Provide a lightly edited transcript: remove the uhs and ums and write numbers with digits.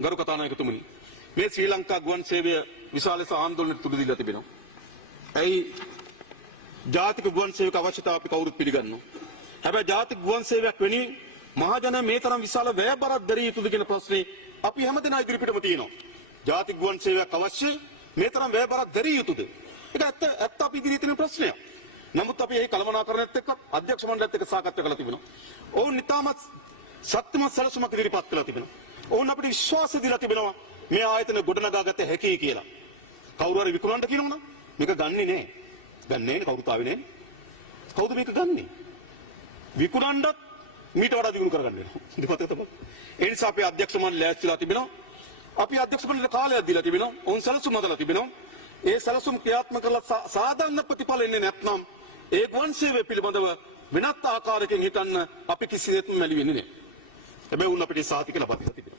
ගරු කතානායකතුමනි, මේ ශ්‍රී ලංකා ගුවන් සේවය විශාල ලෙස ආందోලනයට තුඩු දීලා තිබෙනවා. ඇයි ජාතික ගුවන් සේවක අවශ්‍යතාව අපි කවුරුත් පිළිගන්නවා. හැබැයි ජාතික ගුවන් සේවයක් වෙනුවෙන් මහජන මේ තරම් විශාල වැයබරක් දැරිය යුතුද කියන ප්‍රශ්නේ අපි හැමදෙනා ඉදිරිපිටම තියෙනවා. ජාතික ගුවන් සේවයක් අවශ්‍ය මේ තරම් වැයබරක් දැරිය යුතුද? ඒක ඇත්ත අපි ඉදිරියේ තියෙන ප්‍රශ්නයක්. නමුත් අපි මේ කළමනාකරණයත් එක්ක අධ්‍යක්ෂ මණ්ඩලයත් එක්ක සාකච්ඡා කරලා තිබෙනවා. ඔවුන් නිතාමත් සත්‍යමත් සැලසුමක් ඉදිරිපත් කළා තිබෙනවා. ඔවුන් අපිට විශ්වාස දීලා තිබෙනවා මේ ආයතන ගොඩනගාගත හැකියි කියලා. කවුරු හරි විකුණන්න කියනවනම් මේක ගන්නෙ නෑ. ගන්නෙ නෑ කවුරුත් ආවේ නෑ. කවුද මේක ගන්නෙ? විකුණන්නත් මීට වඩා දියුණු කරගන්න වෙනවා. දෙපතක තමයි. ඒ නිසා අපි අධ්‍යක්ෂ මණ්ඩලය ලෑස්තිලා තිබෙනවා. අපි අධ්‍යක්ෂ මණ්ඩලයට කාලයක් දීලා තිබෙනවා. ඔවුන් සැලසුම් හදලා තිබෙනවා. ඒ සැලසුම් ක්‍රියාත්මක කරලා සාධාරණ ප්‍රතිඵල එන්නේ නැත්නම් ඒ ගුවන් සේවය පිළිබඳව වෙනත් ආකාරයකින් හිතන්න අපි කිසිසේත්ම මැලි වෙන්නේ නැහැ. හැබැයි උන් අපිට සාතික ලබා දීලා තිබෙනවා.